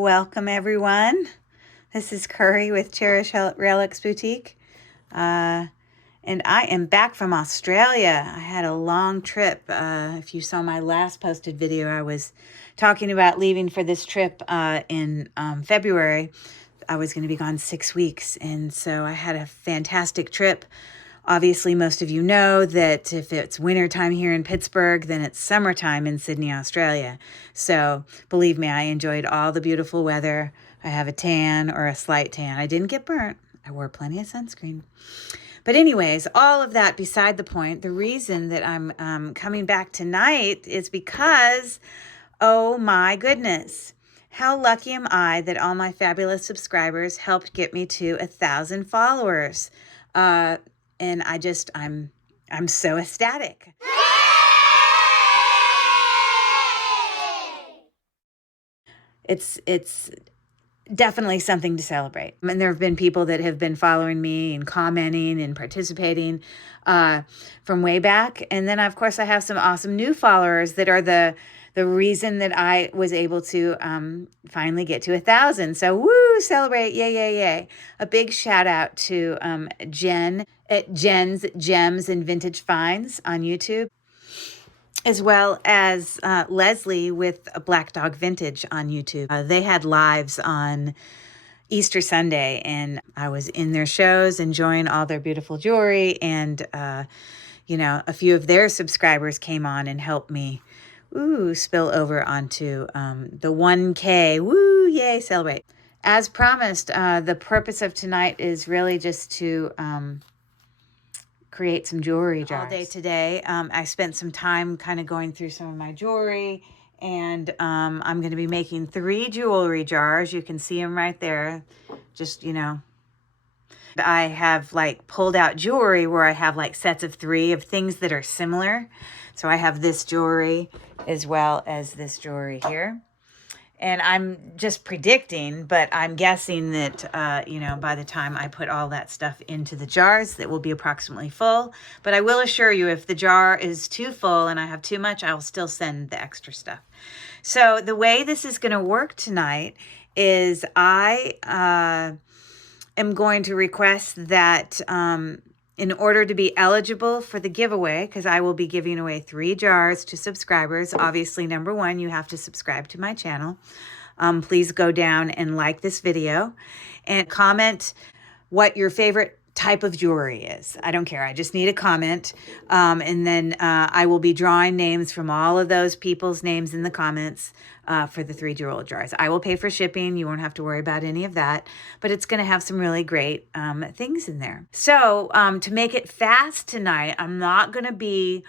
Welcome everyone. This is Curry with Cherished Relics Boutique. And I am back from Australia. I had a long trip. If you saw my last posted video, I was talking about leaving for this trip in February. I was going to be gone 6 weeks. And so I had a fantastic trip. Obviously, most of you know that if it's wintertime here in Pittsburgh, then it's summertime in Sydney, Australia. So believe me, I enjoyed all the beautiful weather. I have a tan or a slight tan. I didn't get burnt. I wore plenty of sunscreen. But anyways, all of that beside the point, the reason that I'm coming back tonight is because, oh my goodness, how lucky am I that all my fabulous subscribers helped get me to 1,000 followers. And I'm so ecstatic. It's definitely something to celebrate. And there have been people that have been following me and commenting and participating from way back. And then, of course, I have some awesome new followers that are the reason that I was able to finally get to 1,000. So, woo, celebrate, yay, yay, yay. A big shout out to Jen at Jen's Gems and Vintage Finds on YouTube, as well as Leslie with Black Dog Vintage on YouTube. They had lives on Easter Sunday, and I was in their shows enjoying all their beautiful jewelry, and a few of their subscribers came on and helped me spill over onto the 1K. Woo, yay, celebrate. As promised, the purpose of tonight is really just to create some jewelry jars. All day today, I spent some time kind of going through some of my jewelry, and I'm going to be making 3 jewelry jars. You can see them right there. Just, I have pulled out jewelry where I have sets of 3 of things that are similar. So I have this jewelry as well as this jewelry here. And I'm just predicting, but I'm guessing that, by the time I put all that stuff into the jars, that will be approximately full. But I will assure you, if the jar is too full and I have too much, I'll still send the extra stuff. So the way this is going to work tonight is I am going to request that in order to be eligible for the giveaway, because I will be giving away 3 jars to subscribers. Obviously, number 1, you have to subscribe to my channel. Please go down and like this video and comment what your favorite type of jewelry is. I don't care. I just need a comment. And then I will be drawing names from all of those people's names in the comments for the 3 jewelry jars. I will pay for shipping. You won't have to worry about any of that, but it's going to have some really great things in there. So to make it fast tonight, I'm not going to be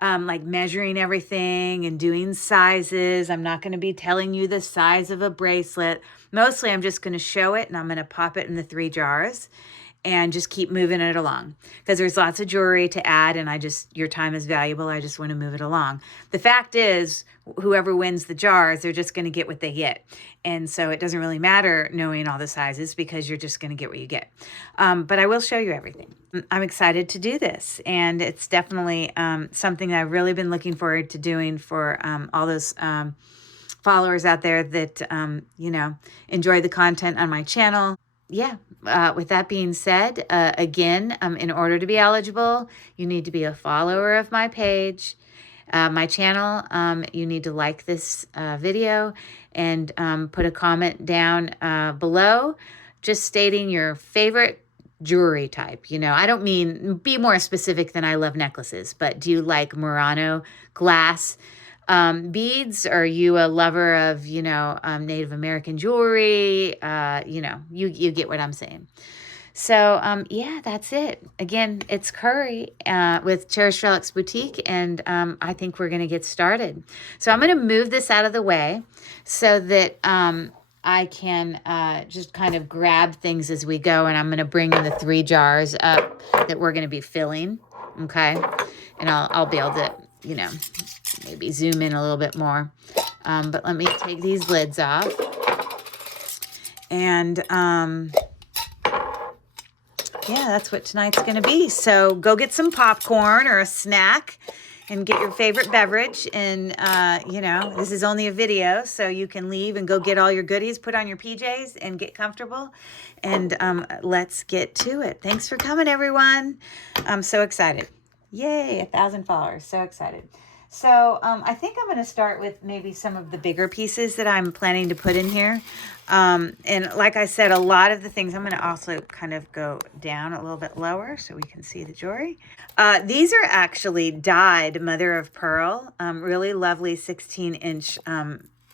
measuring everything and doing sizes. I'm not going to be telling you the size of a bracelet. Mostly I'm just going to show it, and I'm going to pop it in the 3 jars and just keep moving it along, because there's lots of jewelry to add, and your time is valuable. I just want to move it along. The fact is, whoever wins the jars, they're just going to get what they get. And so it doesn't really matter knowing all the sizes, because you're just going to get what you get. But I will show you everything. I'm excited to do this, and it's definitely something that I've really been looking forward to doing for all those followers out there that, enjoy the content on my channel. Yeah. With that being said, again, in order to be eligible, you need to be a follower of my page, my channel. You need to like this video and put a comment down below, just stating your favorite jewelry type. I don't mean be more specific than I love necklaces, but do you like Murano glass beads? Are you a lover of, Native American jewelry? You get what I'm saying. So, yeah, that's it. Again, it's Curry with Cherished Relics Boutique, and I think we're going to get started. So I'm going to move this out of the way so that I can just kind of grab things as we go, and I'm going to bring in the 3 jars up that we're going to be filling, okay? And I'll be able to, maybe zoom in a little bit more. But let me take these lids off. And yeah, that's what tonight's going to be. So go get some popcorn or a snack and get your favorite beverage. And, you know, this is only a video, so you can leave and go get all your goodies, put on your PJs, and get comfortable. And let's get to it. Thanks for coming, everyone. I'm so excited. Yay, 1,000 followers. So excited. So I think I'm going to start with maybe some of the bigger pieces that I'm planning to put in here. And like I said, a lot of the things, I'm going to also kind of go down a little bit lower so we can see the jewelry. These are actually dyed mother of pearl, really lovely 16-inch,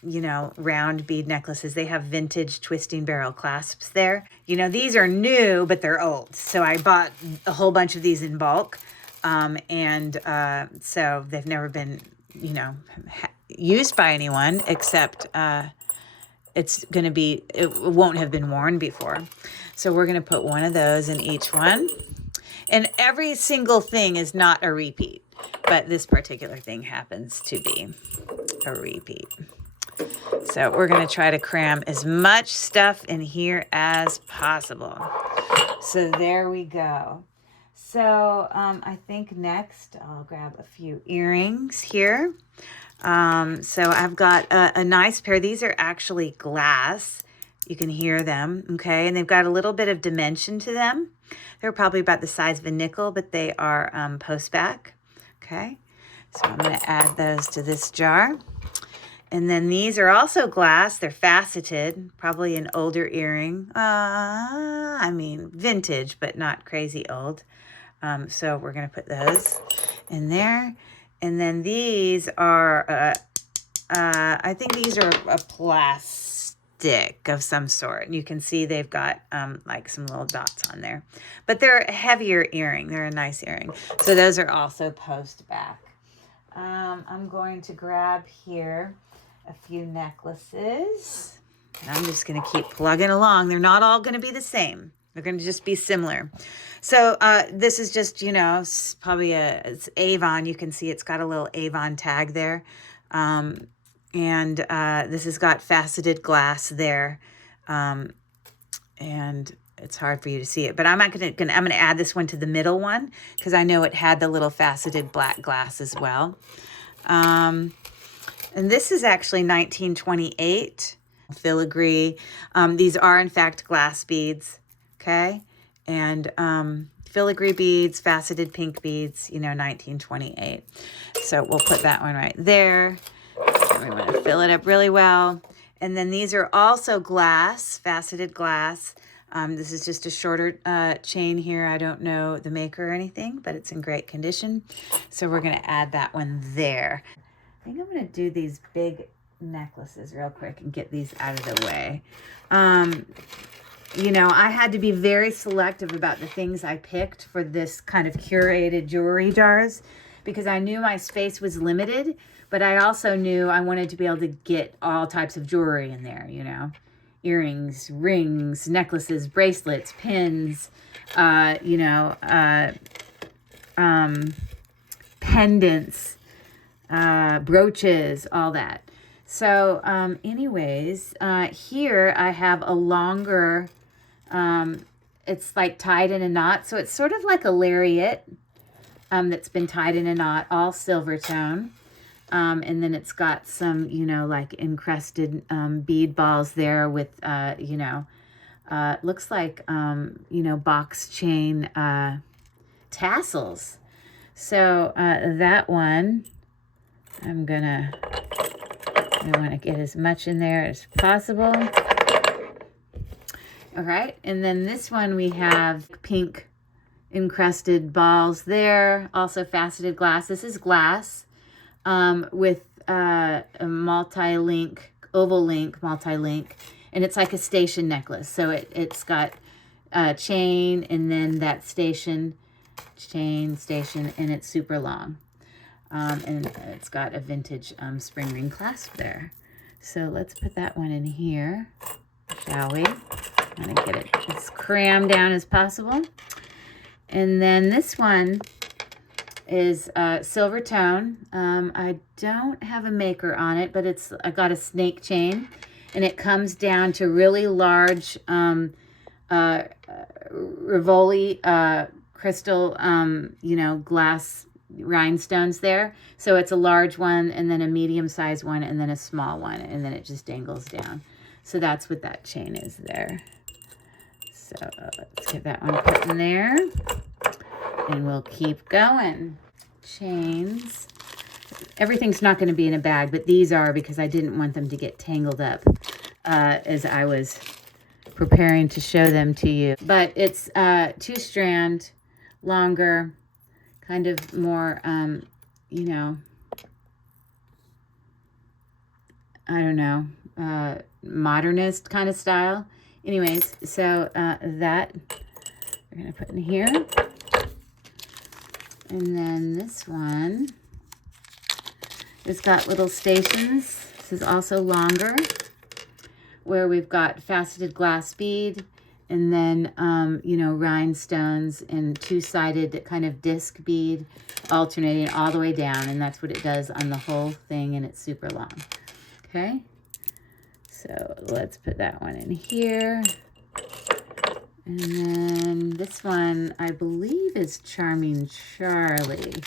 you know, round bead necklaces. They have vintage twisting barrel clasps there. You know, these are new, but they're old. So I bought a whole bunch of these in bulk. So they've never been, you know, used by anyone except, it won't have been worn before. So we're going to put one of those in each one. And every single thing is not a repeat, but this particular thing happens to be a repeat. So we're going to try to cram as much stuff in here as possible. So there we go. So I think next I'll grab a few earrings here. So I've got a nice pair. These are actually glass. You can hear them, okay? And they've got a little bit of dimension to them. They're probably about the size of a nickel, but they are post back, okay? So I'm going to add those to this jar. And then these are also glass. They're faceted, probably an older earring. I mean, vintage, but not crazy old. So we're going to put those in there. And then these are, I think these are a plastic of some sort. And you can see they've got like some little dots on there. But they're a heavier earring. They're a nice earring. So those are also post back. I'm going to grab here a few necklaces. And I'm just going to keep plugging along. They're not all going to be the same. They're going to just be similar. So this is just, you know, probably it's Avon. You can see it's got a little Avon tag there. And this has got faceted glass there. And it's hard for you to see it. But I'm going to add this one to the middle one because I know it had the little faceted black glass as well. And this is actually 1928 filigree. These are, in fact, glass beads. Okay, and filigree beads, faceted pink beads, you know, 1928. So we'll put that one right there. And we want to fill it up really well. And then these are also glass, faceted glass. This is just a shorter chain here. I don't know the maker or anything, but it's in great condition. So we're going to add that one there. I think I'm going to do these big necklaces real quick and get these out of the way. You know, I had to be very selective about the things I picked for this kind of curated jewelry jars because I knew my space was limited, but I also knew I wanted to be able to get all types of jewelry in there, you know, earrings, rings, necklaces, bracelets, pins, you know, pendants, brooches, all that. So anyways, here I have a longer, it's like tied in a knot. So it's sort of like a lariat that's been tied in a knot, all silver tone. And then it's got some, you know, like encrusted bead balls there with, you know, looks like, you know, box chain tassels. So that one, I want to get as much in there as possible. All right, and then this one we have pink encrusted balls there, also faceted glass. This is glass with a multi-link, oval link, multi-link, and it's like a station necklace. So it's got a chain and then that station, chain, station, and it's super long. And it's got a vintage spring ring clasp there. So let's put that one in here, shall we? I'm going to get it as crammed down as possible. And then this one is silver tone. I don't have a maker on it, but I got a snake chain, and it comes down to really large Rivoli crystal, you know, glass rhinestones there. So it's a large one, and then a medium-sized one, and then a small one, and then it just dangles down. So that's what that chain is there. So let's get that one put in there, and we'll keep going. Chains. Everything's not going to be in a bag, but these are, because I didn't want them to get tangled up as I was preparing to show them to you. But it's 2-strand, longer, kind of more, you know, I don't know, modernist kind of style. Anyways, so that we're going to put in here. And then this one, it's got little stations. This is also longer, where we've got faceted glass bead, and then, you know, rhinestones and 2-sided kind of disc bead alternating all the way down. And that's what it does on the whole thing, and it's super long. Okay, so let's put that one in here. And then this one, I believe, is Charming Charlie.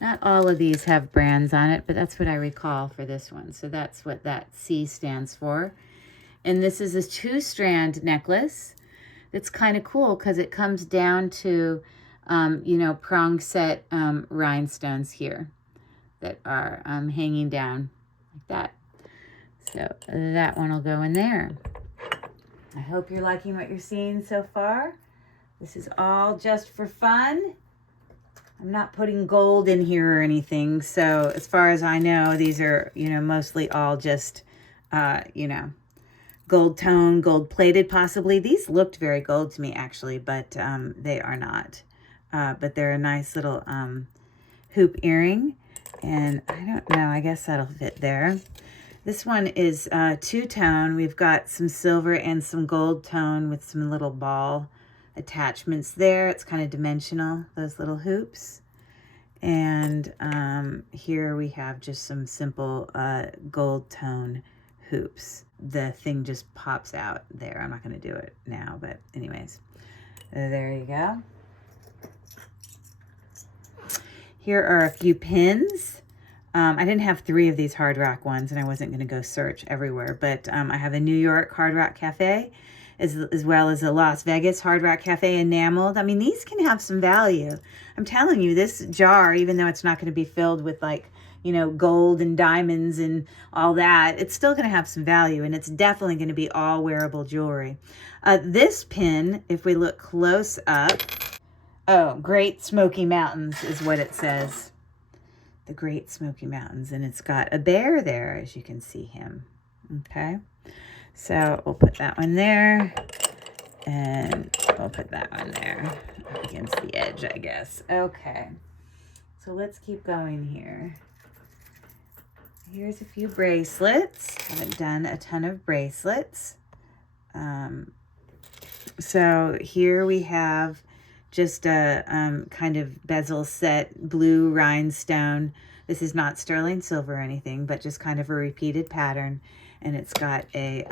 Not all of these have brands on it, but that's what I recall for this one. So that's what that C stands for. And this is a 2-strand necklace. It's kind of cool because it comes down to, you know, prong set rhinestones here that are hanging down like that. So that one will go in there. I hope you're liking what you're seeing so far. This is all just for fun. I'm not putting gold in here or anything. So as far as I know, these are, you know, mostly all just, you know, gold tone, gold plated possibly. These looked very gold to me actually, but they are not. But they're a nice little hoop earring. And I don't know, I guess that'll fit there. This one is 2-tone. We've got some silver and some gold tone with some little ball attachments there. It's kind of dimensional, those little hoops. And here we have just some simple gold tone hoops. The thing just pops out there. I'm not going to do it now, but anyways, there you go. Here are a few pins. I didn't have 3 of these Hard Rock ones, and I wasn't going to go search everywhere, but I have a New York Hard Rock Cafe, as well as a Las Vegas Hard Rock Cafe enameled. I mean, these can have some value. I'm telling you, this jar, even though it's not going to be filled with, like, you know, gold and diamonds and all that, it's still going to have some value, and it's definitely going to be all wearable jewelry. This pin, if we look close up, oh, Great Smoky Mountains is what it says. The Great Smoky Mountains, and it's got a bear there, as you can see him. Okay, so we'll put that one there, and we'll put that one there against the edge, I guess. Okay, so let's keep going here. Here's a few bracelets. Haven't done a ton of bracelets. So here we have just a kind of bezel set blue rhinestone. This is not sterling silver or anything, but just kind of a repeated pattern. And it's got a,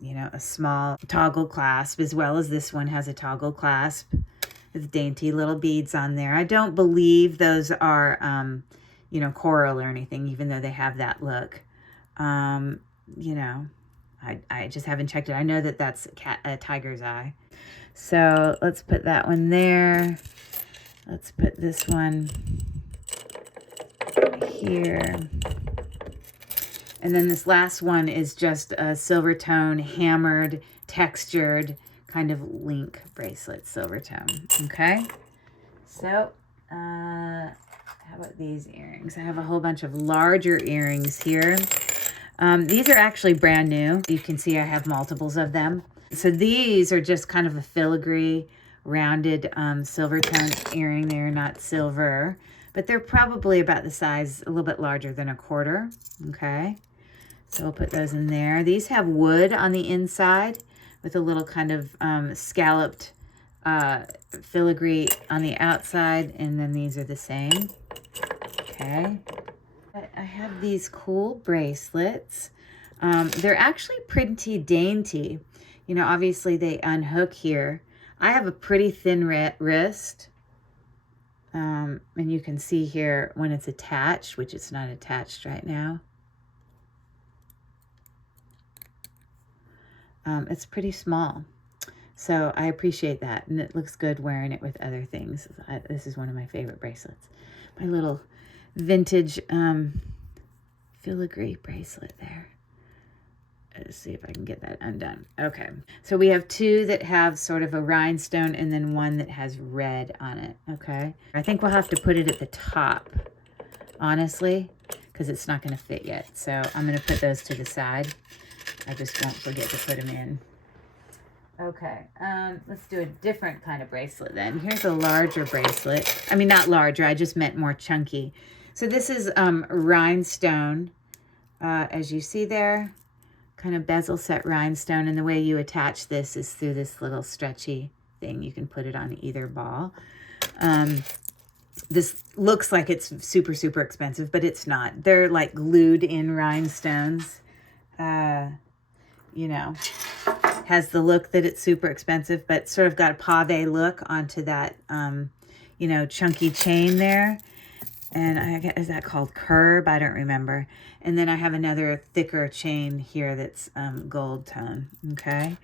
you know, a small toggle clasp, as well as this one has a toggle clasp with dainty little beads on there. I don't believe those are, you know, coral or anything, even though they have that look. You know, I just haven't checked it. I know that that's a tiger's eye. So let's put that one there. Let's put this one here. And then this last one is just a silver tone, hammered, textured kind of link bracelet, silver tone. Okay. So, how about these earrings? I have a whole bunch of larger earrings here. These are actually brand new. You can see I have multiples of them. So these are just kind of a filigree, rounded silver tone earring. They're not silver, but they're probably about the size, a little bit larger than a quarter. Okay, so we'll put those in there. These have wood on the inside with a little kind of scalloped filigree on the outside, and then these are the same. Okay, I have these cool bracelets. They're actually pretty dainty. You know, obviously they unhook here. I have a pretty thin wrist. And you can see here when it's attached, which it's not attached right now. It's pretty small. So I appreciate that. And it looks good wearing it with other things. This is one of my favorite bracelets. My little vintage filigree bracelet there. Let's see if I can get that undone. Okay, so we have two that have sort of a rhinestone and then one that has red on it, okay? I think we'll have to put it at the top, honestly, because it's not going to fit yet. So I'm going to put those to the side. I just won't forget to put them in. Okay, let's do a different kind of bracelet then. Here's a larger bracelet. I mean, not larger, I just meant more chunky. So this is rhinestone, as you see there. Kind of bezel set rhinestone, and the way you attach this is through this little stretchy thing. You can put it on either ball. This looks like it's super, super expensive, but it's not. They're like glued in rhinestones. You know, has the look that it's super expensive, but sort of got a pave look onto that, you know, chunky chain there. And I guess, is that called curb? I don't remember. And then I have another thicker chain here that's gold tone. Okay.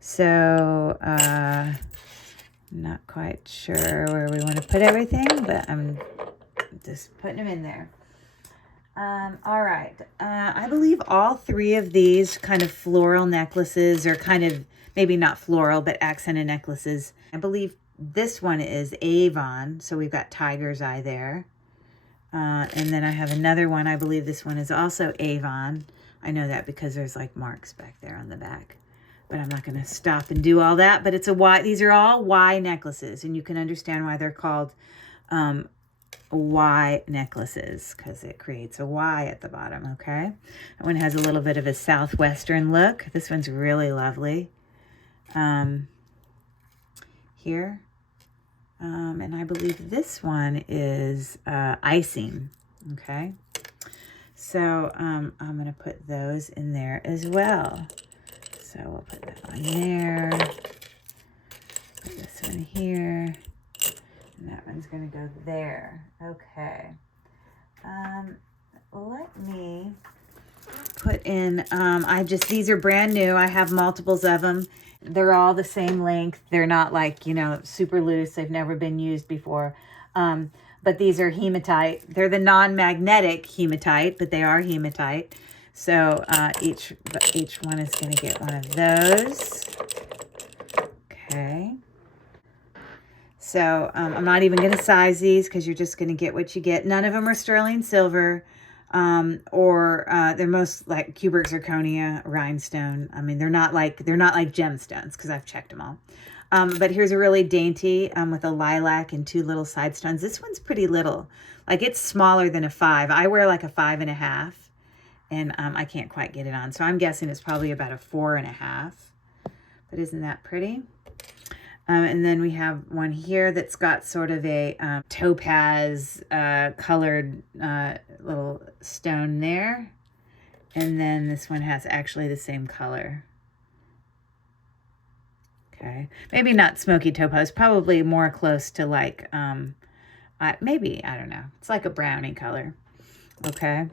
So, not quite sure where we want to put everything, but I'm just putting them in there. All right. I believe all three of these kind of floral necklaces are kind of, maybe not floral, but accented necklaces. I believe this one is Avon. So we've got tiger's eye there. And then I have another one. I believe this one is also Avon. I know that because there's like marks back there on the back. But I'm not going to stop and do all that. But it's a Y. These are all Y necklaces. And you can understand why they're called Y necklaces, because it creates a Y at the bottom, okay? That one has a little bit of a southwestern look. This one's really lovely. Here. And I believe this one is icing, okay? So I'm going to put those in there as well. So we'll put that on there. Put this one here. And that one's going to go there. Okay. Let me put in, these are brand new. I have multiples of them. They're all the same length. They're not like, you know, super loose. They've never been used before. But these are hematite. They're the non-magnetic hematite, but they are hematite. So each one is going to get one of those. Okay. So I'm not even going to size these because you're just going to get what you get. None of them are sterling silver. They're most like cubic zirconia, rhinestone. I mean, they're not like gemstones because I've checked them all. But here's a really dainty with a lilac and two little side stones. This one's pretty little. Like it's smaller than a 5. I wear like a 5.5, and I can't quite get it on. So I'm guessing it's probably about a 4.5. But isn't that pretty? And then we have one here that's got sort of a topaz colored little stone there. And then this one has actually the same color. Okay. Maybe not smoky topaz, probably more close to like, maybe, I don't know. It's like a brownie color. Okay.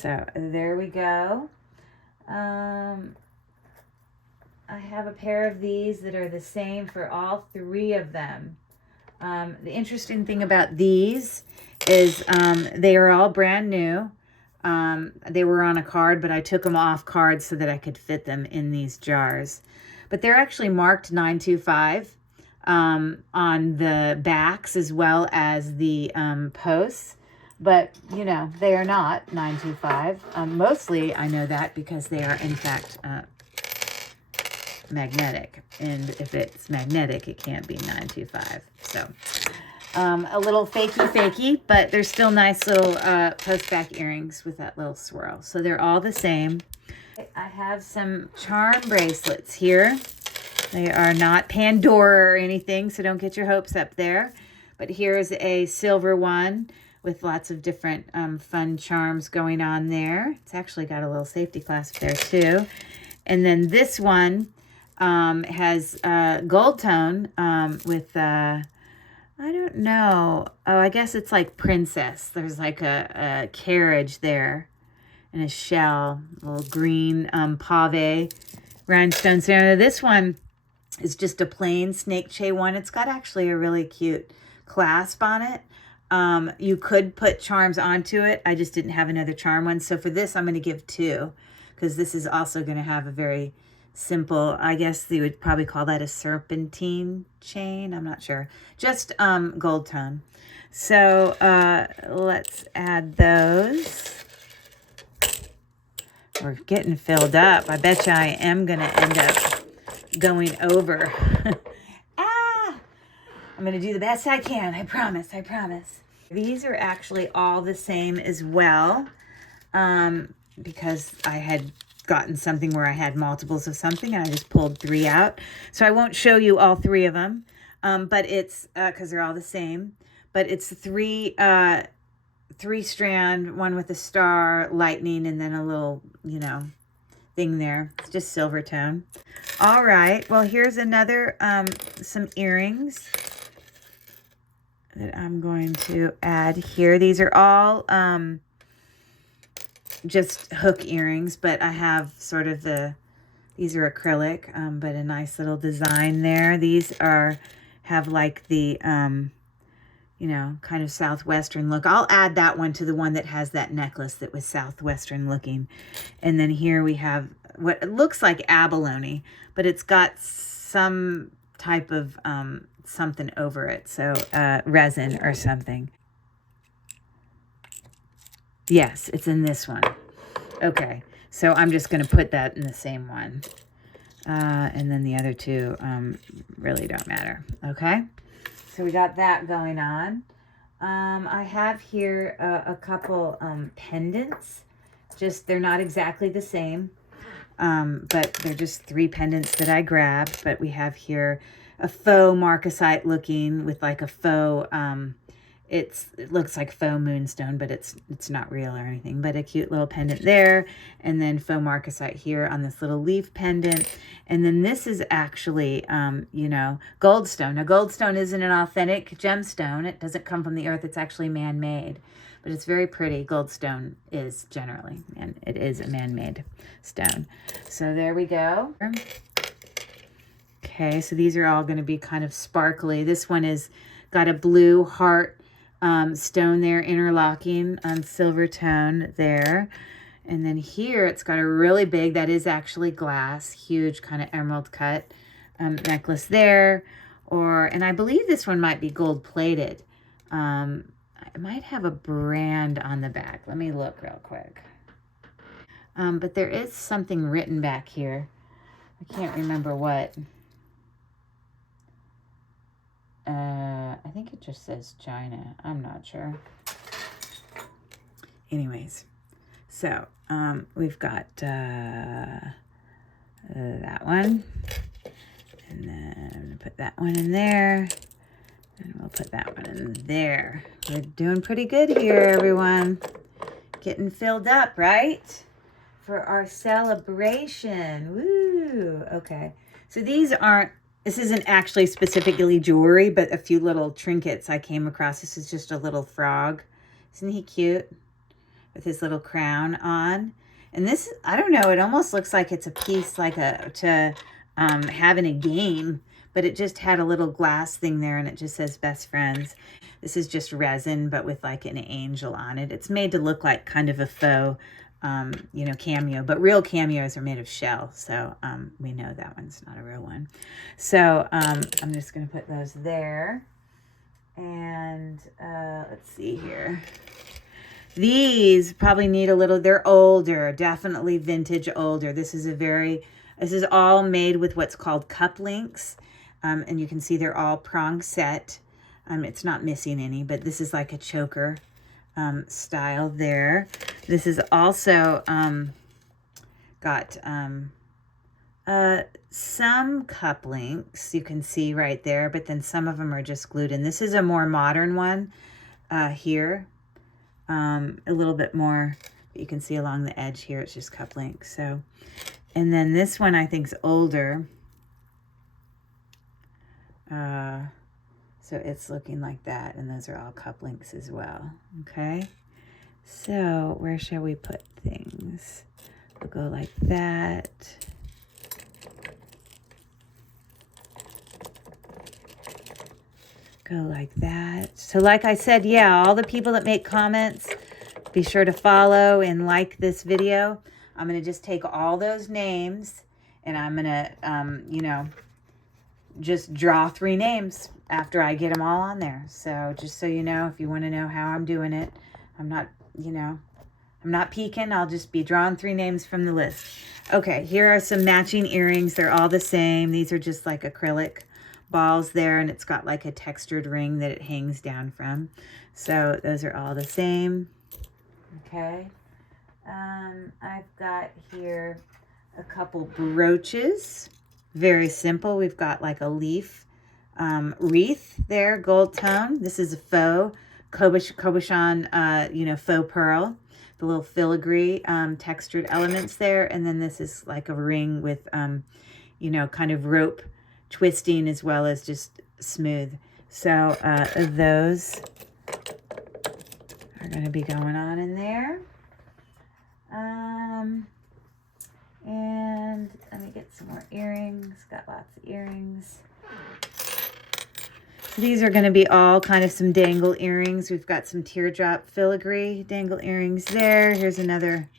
So there we go. I have a pair of these that are the same for all three of them. The interesting thing about these is they are all brand new. They were on a card, but I took them off cards so that I could fit them in these jars. But they're actually marked 925 on the backs as well as the posts. But, you know, they are not 925. Mostly I know that because they are, in fact, magnetic, and if it's magnetic it can't be 925. So a little fakey, but they're still nice little post back earrings with that little swirl. So they're all the same. I have some charm bracelets here. They are not Pandora or anything, so don't get your hopes up there. But here's a silver one with lots of different fun charms going on there. It's actually got a little safety clasp there too. And then this one has gold tone with I don't know. Oh, I guess it's like princess. There's like a carriage there and a shell, a little green pave rhinestone ceremony. This one is just a plain snake che one. It's got actually a really cute clasp on it. You could put charms onto it. I just didn't have another charm one. So for this, I'm going to give 2 because this is also going to have a very simple, I guess you would probably call that a serpentine chain. I'm not sure. Just gold tone. So let's add those. We're getting filled up. I bet you I am going to end up going over. I'm going to do the best I can. I promise. I promise. These are actually all the same as well because I had gotten something where I had multiples of something and I just pulled 3 out. So I won't show you all 3 of them, but it's because they're all the same. But it's 3 strand, one with a star, lightning, and then a little, you know, thing there. It's just silver tone. All right. Well, here's another, some earrings that I'm going to add here. These are all just hook earrings, but I have sort of these are acrylic, but a nice little design there. These have like the, you know, kind of southwestern look. I'll add that one to the one that has that necklace that was southwestern looking. And then here we have what looks like abalone, but it's got some type of something over it. So resin or something. Yes, it's in this one. Okay, so I'm just going to put that in the same one. And then the other 2 really don't matter. Okay, so we got that going on. I have here a couple pendants. Just, they're not exactly the same, but they're just 3 pendants that I grabbed. But we have here a faux marcasite looking with like a faux, it looks like faux moonstone, but it's not real or anything, but a cute little pendant there. And then faux marcasite here on this little leaf pendant. And then this is actually, you know, goldstone. Now, goldstone isn't an authentic gemstone. It doesn't come from the earth. It's actually man-made, but it's very pretty. Goldstone is generally, and it is a man-made stone. So there we go. Okay, so these are all going to be kind of sparkly. This one is got a blue heart stone there, interlocking on silver tone there. And then here it's got a really big, that is actually glass, huge kind of emerald cut necklace there. And I believe this one might be gold plated. It might have a brand on the back. Let me look real quick. But there is something written back here. I can't remember what. I think it just says China. I'm not sure. Anyways, so we've got that one. And then I'm going to put that one in there. And we'll put that one in there. We're doing pretty good here, everyone. Getting filled up, right? For our celebration. Woo! Okay. So these aren't, this isn't actually specifically jewelry, but a few little trinkets I came across. This is just a little frog. Isn't he cute? With his little crown on. And this, I don't know, it almost looks like it's a piece like to have in a game, but it just had a little glass thing there and it just says best friends. This is just resin, but with like an angel on it. It's made to look like kind of a faux, you know, cameo, but real cameos are made of shell. So we know that one's not a real one. So I'm just going to put those there. And let's see here. These probably need a little, they're older, definitely vintage older. This is all made with what's called cup links. And you can see they're all prong set. It's not missing any, but this is like a choker style there. This is also got some cup links you can see right there, but then some of them are just glued in. This is a more modern one here. A little bit more, you can see along the edge here, it's just cup links. So, and then this one I think is older. So it's looking like that, and those are all cup links as well, okay? So where shall we put things? We'll go like that. Go like that. So like I said, yeah, all the people that make comments, be sure to follow and like this video. I'm going to just take all those names and I'm going to, you know, just draw 3 names after I get them all on there. So just so you know, if you want to know how I'm doing it, I'm not, you know, I'm not peeking. I'll just be drawing 3 names from the list. Okay, here are some matching earrings. They're all the same. These are just like acrylic balls there, and it's got like a textured ring that it hangs down from. So those are all the same. Okay. I've got here a couple brooches. Very simple. We've got like a leaf wreath there, gold tone. This is a faux cabochon, you know, faux pearl. The little filigree textured elements there. And then this is like a ring with, you know, kind of rope twisting as well as just smooth. So those are going to be going on in there. And let me get some more earrings. Got lots of earrings. So these are going to be all kind of some dangle earrings. We've got some teardrop filigree dangle earrings there. Here's another.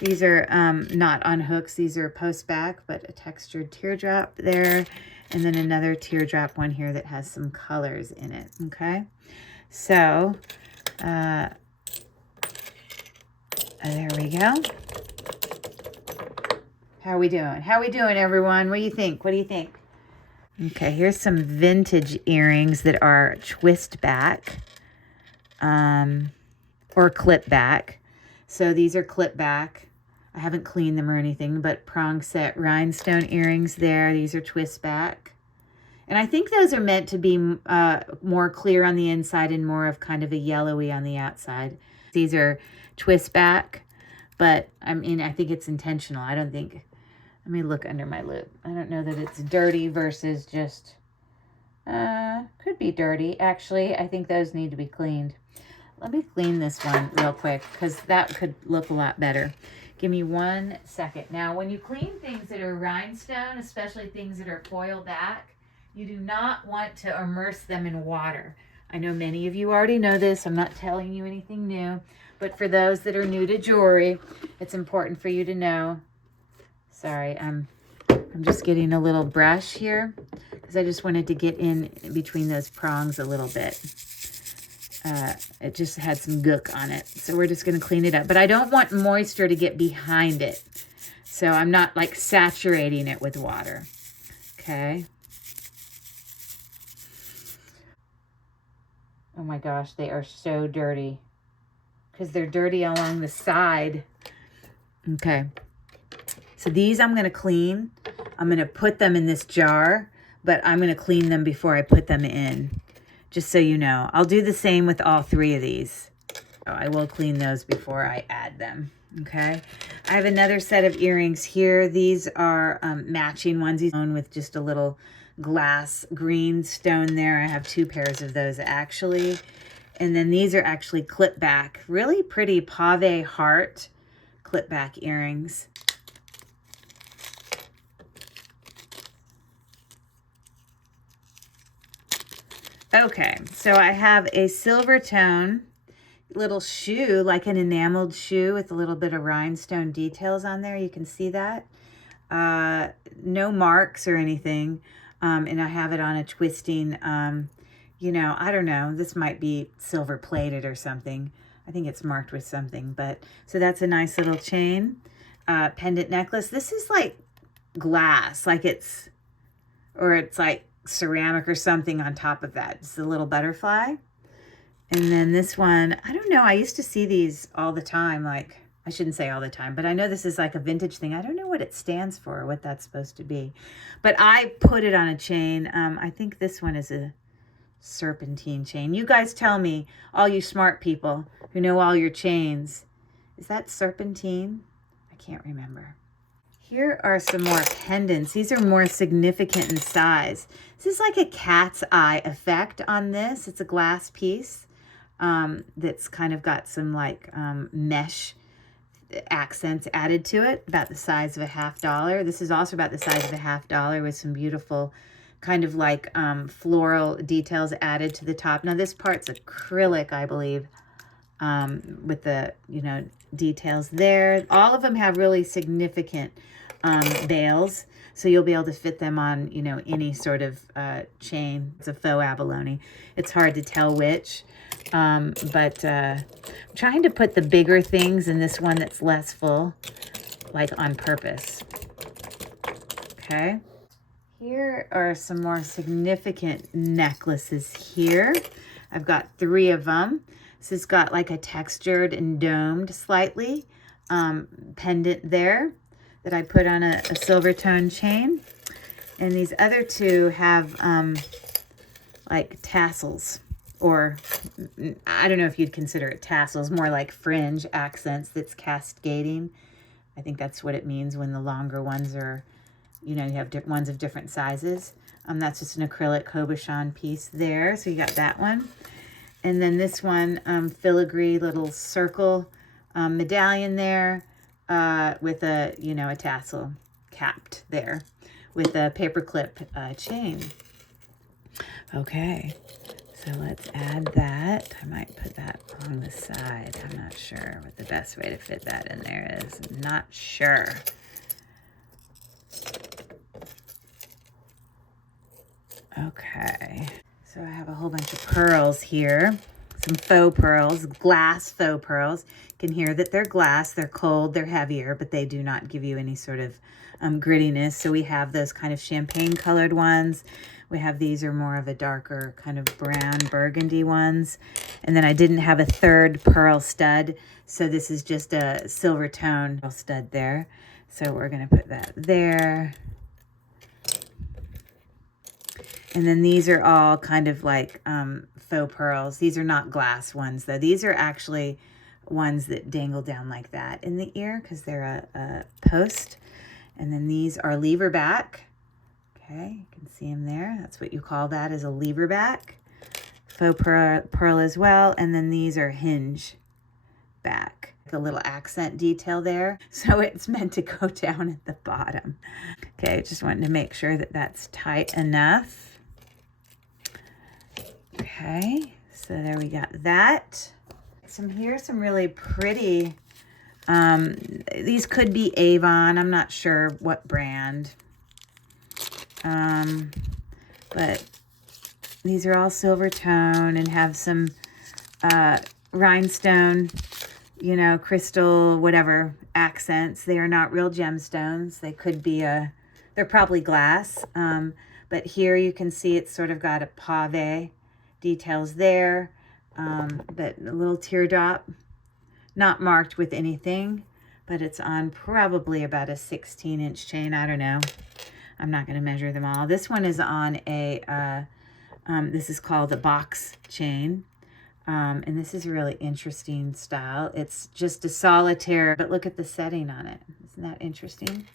These are not on hooks. These are post back, but a textured teardrop there. And then another teardrop one here that has some colors in it. Okay. So there we go. How are we doing? How are we doing, everyone? What do you think? What do you think? Okay, here's some vintage earrings that are twist back or clip back. So these are clip back. I haven't cleaned them or anything, but prong set rhinestone earrings there. These are twist back. And I think those are meant to be more clear on the inside and more of kind of a yellowy on the outside. These are twist back, but I mean, I think it's intentional. I don't think, let me look under my lip. I don't know that it's dirty versus just, could be dirty. Actually, I think those need to be cleaned. Let me clean this one real quick because that could look a lot better. Give me 1 second. Now, when you clean things that are rhinestone, especially things that are foil back, you do not want to immerse them in water. I know many of you already know this. I'm not telling you anything new. But for those that are new to jewelry, it's important for you to know. Sorry, I'm just getting a little brush here because I just wanted to get in between those prongs a little bit. It just had some gook on it. So we're just going to clean it up. But I don't want moisture to get behind it. So I'm not like saturating it with water. Okay. Oh my gosh, they are so dirty. Because they're dirty along the side. Okay. So these I'm going to clean. I'm going to put them in this jar. But I'm going to clean them before I put them in. Just so you know. I'll do the same with all 3 of these. So I will clean those before I add them. Okay. I have another set of earrings here. These are matching onesies with just a little glass green stone there. I have 2 pairs of those actually. And then these are actually clip back. Really pretty pave heart clip back earrings. Okay, so I have a silver tone little shoe, like an enameled shoe with a little bit of rhinestone details on there. You can see that. No marks or anything. And I have it on a twisting, you know, I don't know. This might be silver plated or something. I think it's marked with something. But so that's a nice little chain. Pendant necklace. This is like glass, like it's like ceramic or something on top of that. It's a little butterfly. And then this one, I don't know. I used to see these all the time. Like, I shouldn't say all the time, but I know this is like a vintage thing. I don't know what it stands for or what that's supposed to be. But I put it on a chain. I think this one is a serpentine chain. You guys tell me, all you smart people who know all your chains, is that serpentine? I can't remember. Here are some more pendants. These are more significant in size. This is like a cat's eye effect on this. It's a glass piece that's kind of got some like mesh accents added to it, about the size of a $1/2. This is also about the size of a $1/2 with some beautiful kind of like floral details added to the top. Now this part's acrylic, I believe, with the, you know, details there. All of them have really significant bails, so you'll be able to fit them on, you know, any sort of chain. It's a faux abalone. It's hard to tell which, but I'm trying to put the bigger things in this one that's less full, like on purpose. Okay. Here are some more significant necklaces here. I've got 3 of them. This has got like a textured and domed slightly pendant there that I put on a silver tone chain. And these other 2 have like tassels, or I don't know if you'd consider it tassels, more like fringe accents that's cascading. I think that's what it means when the longer ones are, you know, you have ones of different sizes. That's just an acrylic cabochon piece there. So you got that one. And then this one, filigree little circle medallion there with a, you know, a tassel capped there with a paperclip chain. Okay, so let's add that. I might put that on the side. I'm not sure what the best way to fit that in there is. Not sure. Okay, so I have a whole bunch of pearls here. Some faux pearls, glass faux pearls. You can hear that they're glass, they're cold, they're heavier, but they do not give you any sort of grittiness. So we have those kind of champagne colored ones. We have these are more of a darker kind of brown burgundy ones. And then I didn't have a 3rd pearl stud, so this is just a silver tone stud there. So we're gonna put that there. And then these are all kind of like faux pearls. These are not glass ones, though. These are actually ones that dangle down like that in the ear because they're a post. And then these are lever back. Okay, you can see them there. That's what you call that, is a lever back. Faux pearl as well. And then these are hinge back. The little accent detail there. So it's meant to go down at the bottom. Okay, just wanting to make sure that that's tight enough. Okay, so there we got that. Here's some really pretty, these could be Avon, I'm not sure what brand. But these are all silver tone and have some rhinestone, you know, crystal, whatever accents. They are not real gemstones. They could be they're probably glass. But here you can see it's sort of got a pave details there, but a little teardrop, not marked with anything, but it's on probably about a 16-inch chain. I don't know. I'm not going to measure them all. This one is on a, this is called a box chain. And this is a really interesting style. It's just a solitaire, but look at the setting on it. Isn't that interesting?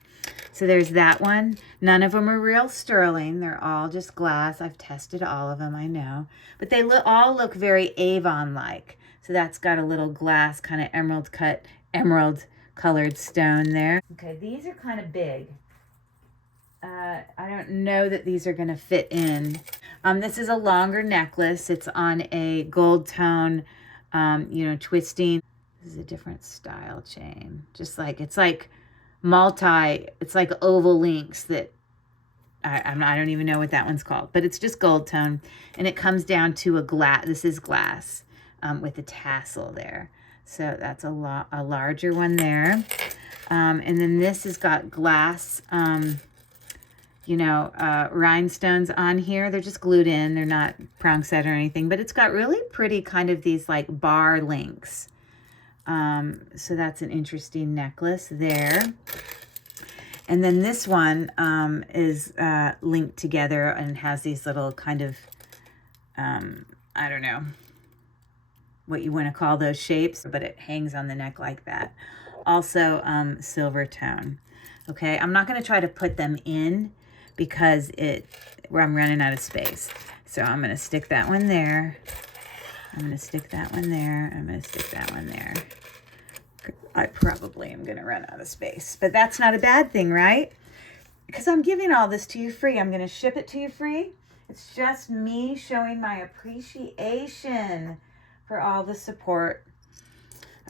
So there's that one. None of them are real sterling. They're all just glass. I've tested all of them, I know. But they all look very Avon-like. So that's got a little glass, kind of emerald colored stone there. Okay, these are kind of big. I don't know that these are going to fit in. This is a longer necklace. It's on a gold tone, you know, twisting. This is a different style chain. Just like, it's like it's like oval links that, I don't even know what that one's called, but it's just gold tone. And it comes down to a glass, this is glass, with a tassel there. So that's a larger one there. And then this has got glass, you know, rhinestones on here. They're just glued in. They're not prong set or anything, but it's got really pretty kind of these like bar links. So that's an interesting necklace there. And then this one is linked together and has these little kind of, I don't know what you want to call those shapes, but it hangs on the neck like that. Also silver tone. Okay, I'm not going to try to put them in because where I'm running out of space. So I'm going to stick that one there. I'm going to stick that one there. I'm going to stick that one there. I probably am going to run out of space, but that's not a bad thing, right? Because I'm giving all this to you free. I'm going to ship it to you free. It's just me showing my appreciation for all the support.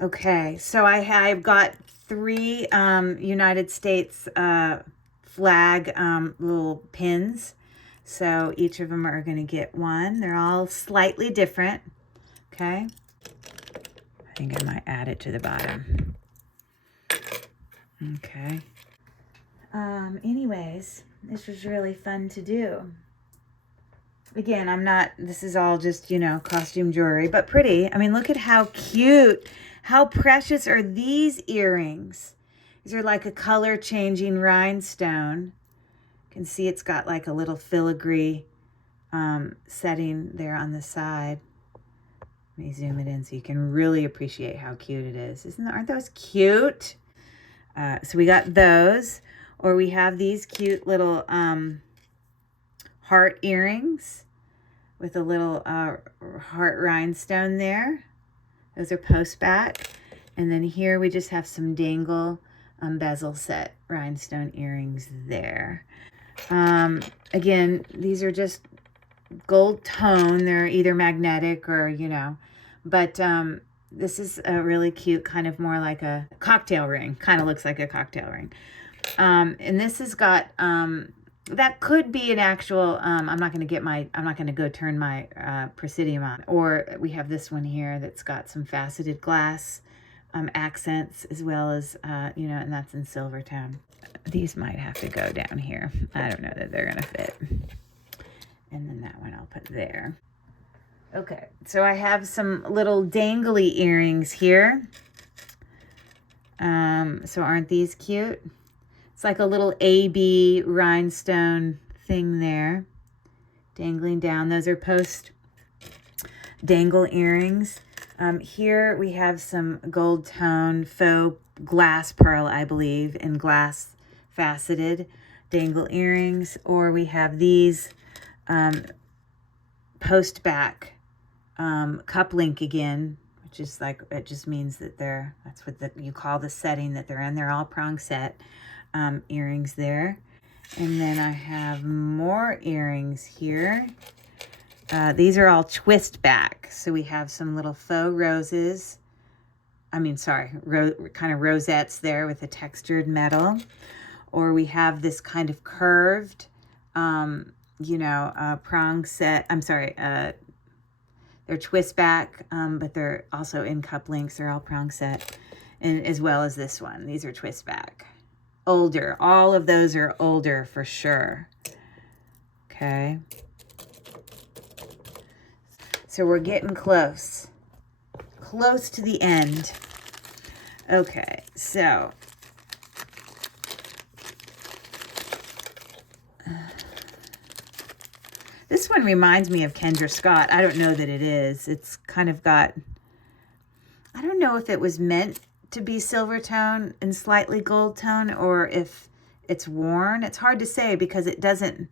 Okay, so I've got 3 United States flag little pins. So each of them are going to get one. They're all slightly different. Okay. I think I might add it to the bottom. Okay. Anyways, this was really fun to do. Again, this is all just, you know, costume jewelry, but pretty. I mean, look at how cute. How precious are these earrings? These are like a color changing rhinestone. You can see it's got like a little filigree setting there on the side. Let me zoom it in so you can really appreciate how cute it is. Aren't those cute? So we got those, or we have these cute little heart earrings with a little heart rhinestone there. Those are post back. And then here we just have some dangle bezel set rhinestone earrings there. Again, these are just gold tone. They're either magnetic or, you know, but this is a really cute, kind of more like a cocktail ring. Kind of looks like a cocktail ring. And this has got, that could be an actual, I'm not going to go turn my Presidium on. Or we have this one here that's got some faceted glass accents as well as, you know, and that's in silver tone. These might have to go down here. I don't know that they're going to fit. And then that one I'll put there. Okay, so I have some little dangly earrings here. So aren't these cute? It's like a little AB rhinestone thing there, dangling down. Those are post dangle earrings. Here we have some gold tone faux glass pearl, I believe, and glass faceted dangle earrings. Or we have these post back cup link again, which is like, it just means that that's what you call the setting that they're in. They're all prong set earrings there. And then I have more earrings here. These are all twist back. So we have some little faux roses. Kind of rosettes there with a textured metal. Or we have this kind of curved, prong set. They're twist back, but they're also in cup links. They're all prong set, and as well as this one. These are twist back. Older. All of those are older for sure. Okay. So we're getting close. Close to the end. Okay, so this one reminds me of Kendra Scott. I don't know that it is. It's kind of got, I don't know if it was meant to be silver tone and slightly gold tone, or if it's worn. It's hard to say because it doesn't,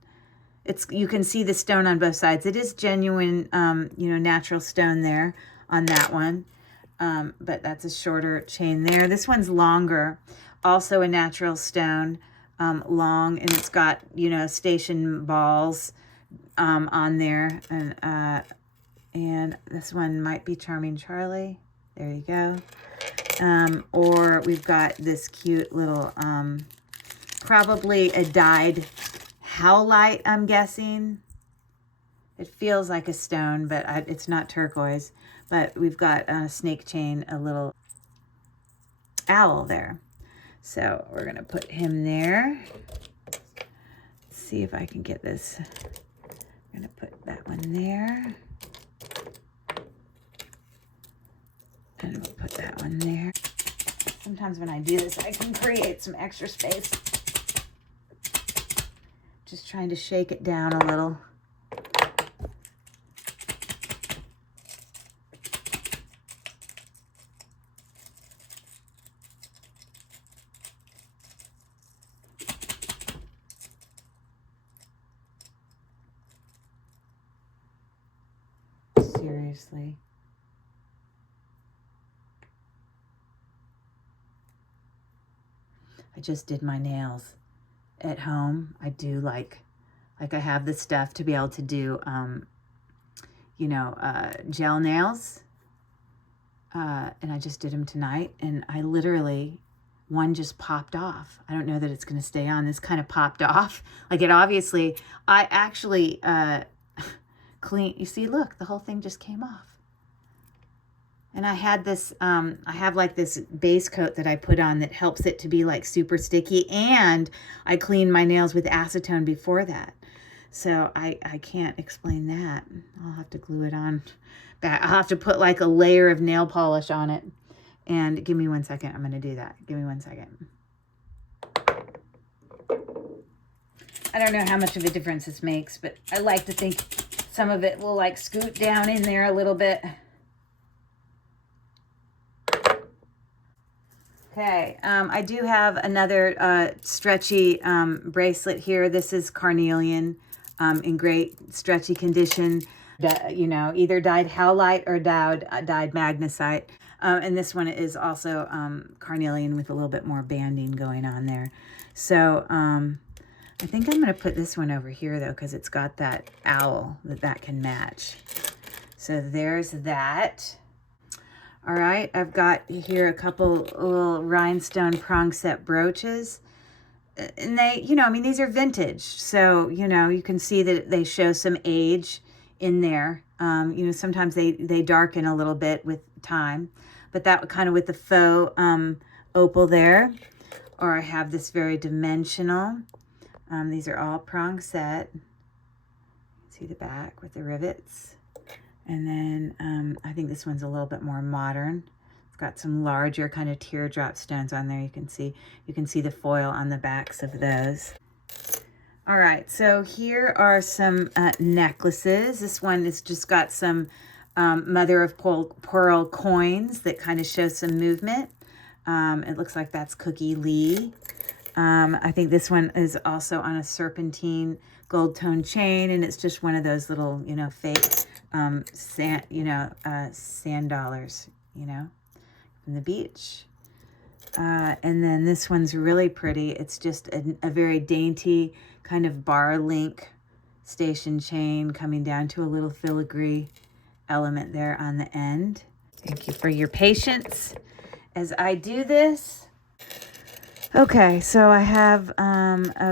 you can see the stone on both sides. It is genuine, natural stone there on that one. But that's a shorter chain there. This one's longer, also a natural stone, long, and it's got, station balls on there. And this one might be Charming Charlie. There you go. Or we've got this cute little, probably a dyed howlite, I'm guessing. It feels like a stone, but it's not turquoise. But we've got a snake chain, a little owl there. So we're going to put him there. Let's see if I can get this. I'm going to put that one there. And we'll put that one there. Sometimes when I do this, I can create some extra space. Just trying to shake it down a little. seriously. I just did my nails at home. I do like I have the stuff to be able to do, you know, gel nails. And I just did them tonight, and I literally, one just popped off. I don't know that it's going to stay on. This kind of popped off. Like it obviously, I actually clean. You see, look, the whole thing just came off. And I had this, I have like this base coat that I put on that helps it to be like super sticky. And I cleaned my nails with acetone before that. So I can't explain that. I'll have to glue it on back. I'll have to put like a layer of nail polish on it. And give me 1 second. I'm going to do that. Give me 1 second. I don't know how much of a difference this makes, but I like to think some of it will like scoot down in there a little bit. Okay, I do have another stretchy bracelet here. This is carnelian in great stretchy condition. You know, either dyed howlite or dyed magnesite. And this one is also carnelian with a little bit more banding going on there. So I think I'm going to put this one over here, though, because it's got that owl that can match. So there's that. All right, I've got here a couple little rhinestone prong set brooches. And they, you know, I mean, these are vintage. So, you know, you can see that they show some age in there. You know, sometimes they darken a little bit with time. But that kind of with the faux opal there. Or I have this very dimensional. These are all prong set. See the back with the rivets. And then I think this one's a little bit more modern. It's got some larger kind of teardrop stones on there. You can see the foil on the backs of those. All right, so here are some necklaces. This one has just got some mother of pearl coins that kind of show some movement. It looks like that's Cookie Lee. I think this one is also on a serpentine gold tone chain, and it's just one of those little, you know, fake sand dollars, you know, from the beach. And then this one's really pretty. It's just a very dainty kind of bar link station chain coming down to a little filigree element there on the end. Thank you for your patience as I do this. Okay, so I have a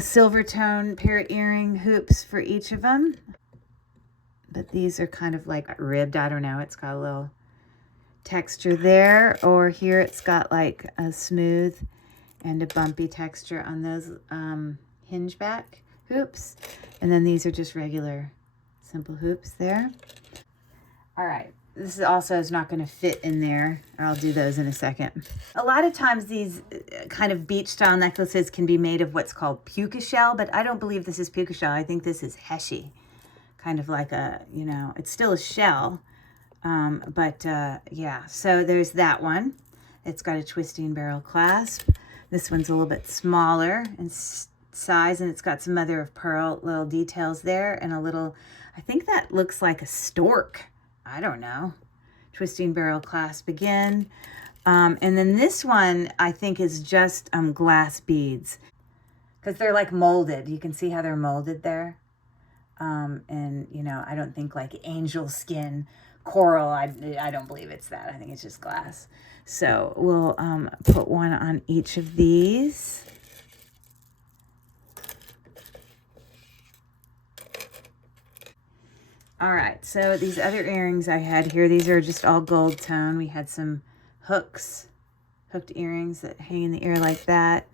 silver tone pair of earring hoops for each of them. But these are kind of like ribbed. I don't know. It's got a little texture there. Or here it's got like a smooth and a bumpy texture on those hinge back hoops. And then these are just regular simple hoops there. All right. This also is not going to fit in there. I'll do those in a second. A lot of times these kind of beach style necklaces can be made of what's called puka shell, but I don't believe this is puka shell. I think this is heshi. Kind of like a, you know, it's still a shell. Yeah, so there's that one. It's got a twisting barrel clasp. This one's a little bit smaller in size, and it's got some mother of pearl little details there, and a little, I think that looks like a stork. I don't know. Twisting barrel clasp again. And then this one, I think, is just glass beads. Because they're like molded. You can see how they're molded there. And, you know, I don't think like angel skin coral. I don't believe it's that. I think it's just glass. So we'll put one on each of these. All right, so these other earrings I had here, these are just all gold tone. We had some hooked earrings that hang in the ear like that.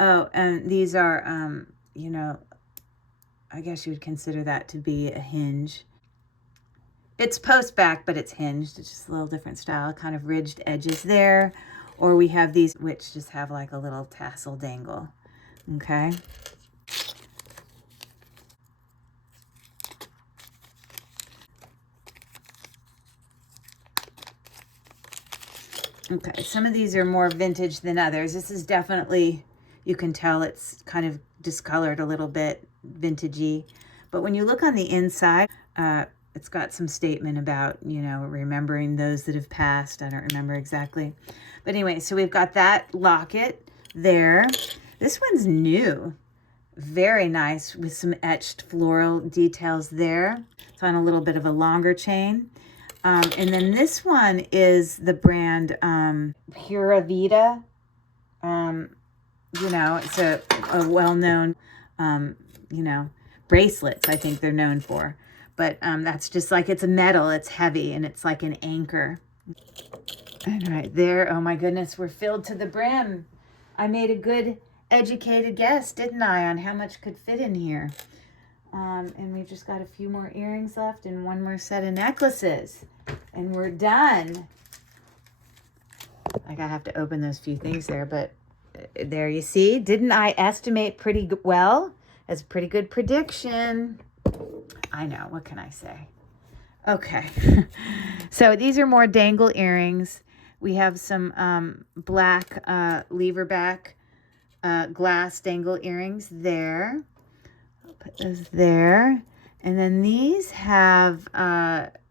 Oh, and these are, you know, I guess you would consider that to be a hinge. It's post back, but it's hinged. It's just a little different style, kind of ridged edges there. Or we have these, which just have like a little tassel dangle, okay? Okay, some of these are more vintage than others. This is definitely, you can tell it's kind of discolored a little bit, vintagey. But when you look on the inside, it's got some statement about, you know, remembering those that have passed. I don't remember exactly. But anyway, so we've got that locket there. This one's new. Very nice with some etched floral details there. It's on a little bit of a longer chain. And then this one is the brand Pura Vida. You know, it's a well-known, you know, bracelets, I think they're known for. But that's just like, it's a metal, it's heavy, and it's like an anchor. And right there, oh my goodness, we're filled to the brim. I made a good educated guess, didn't I, on how much could fit in here. And we've just got a few more earrings left and one more set of necklaces. And we're done. Like, I have to open those few things there, but there you see. Didn't I estimate pretty well? That's a pretty good prediction. I know, what can I say? Okay. So these are more dangle earrings. We have some black lever back glass dangle earrings there. I'll put those there. And then these have,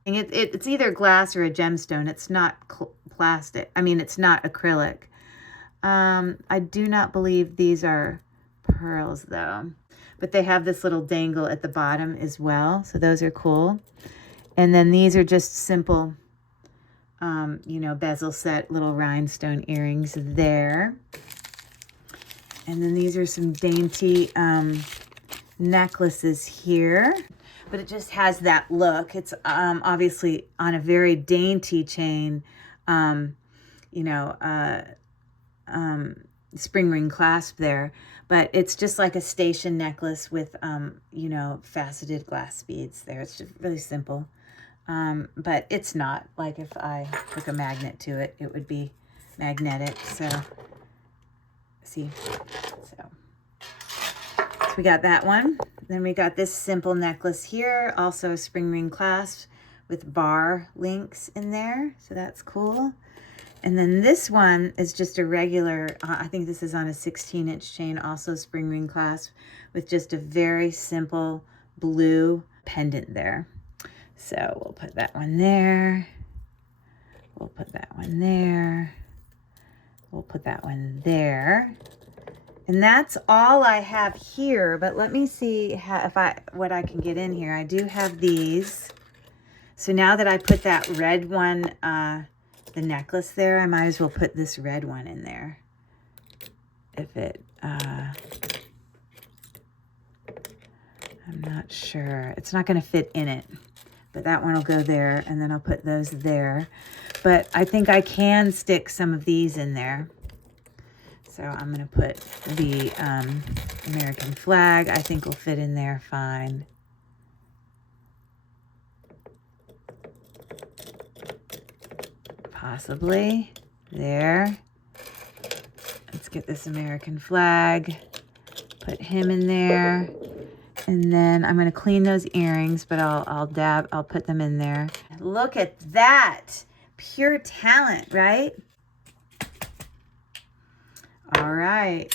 it's either glass or a gemstone. It's not plastic. I mean, it's not acrylic. I do not believe these are pearls though. But they have this little dangle at the bottom as well. So those are cool. And then these are just simple, you know, bezel set little rhinestone earrings there. And then these are some dainty necklaces here. But it just has that look. It's obviously on a very dainty chain, you know, spring ring clasp there. But it's just like a station necklace with, you know, faceted glass beads there. It's just really simple. But it's not. Like, if I took a magnet to it, it would be magnetic. So, see? So we got that one. Then we got this simple necklace here. Also a spring ring clasp with bar links in there. So that's cool. And then this one is just a regular, I think this is on a 16-inch chain, also spring ring clasp with just a very simple blue pendant there. So we'll put that one there. We'll put that one there. We'll put that one there. And that's all I have here, but let me see what I can get in here. I do have these. So now that I put that red one, the necklace there, I might as well put this red one in there. If it, I'm not sure. It's not going to fit in it, but that one will go there, and then I'll put those there. But I think I can stick some of these in there. So I'm going to put the American flag. I think will fit in there fine. Possibly. There. Let's get this American flag. Put him in there. And then I'm going to clean those earrings, but I'll put them in there. Look at that. Pure talent, right? All right.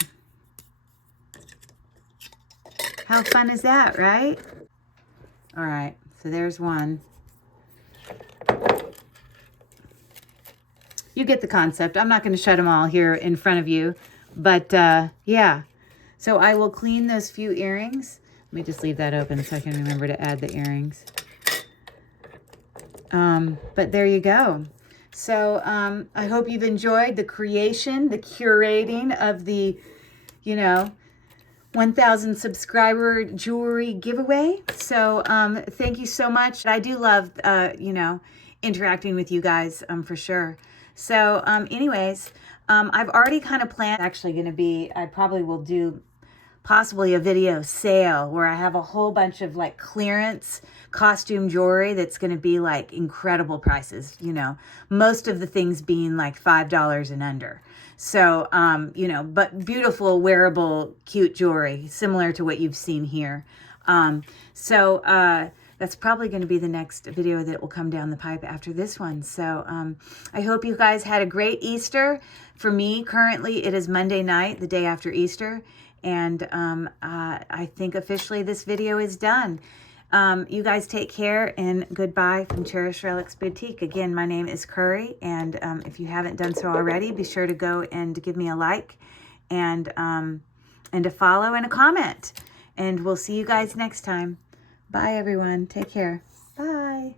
How fun is that, right? All right, so there's one. You get the concept. I'm not going to shut them all here in front of you, but yeah. So I will clean those few earrings. Let me just leave that open so I can remember to add the earrings. But there you go. So I hope you've enjoyed the creation, the curating of the, you know, 1,000 subscriber jewelry giveaway. So thank you so much. I do love, you know, interacting with you guys for sure. So anyways, I've already kind of planned, actually going to be, I probably will do possibly a video sale where I have a whole bunch of like clearance costume jewelry that's going to be like incredible prices, you know, most of the things being like $5 and under. So, you know, but beautiful, wearable, cute jewelry, similar to what you've seen here. That's probably going to be the next video that will come down the pipe after this one. So I hope you guys had a great Easter. For me, currently, it is Monday night, the day after Easter. And I think officially this video is done. You guys take care, and goodbye from Cherished Relics Boutique. Again, my name is Curry, and if you haven't done so already, be sure to go and give me a like and a follow and a comment. And we'll see you guys next time. Bye, everyone. Take care. Bye.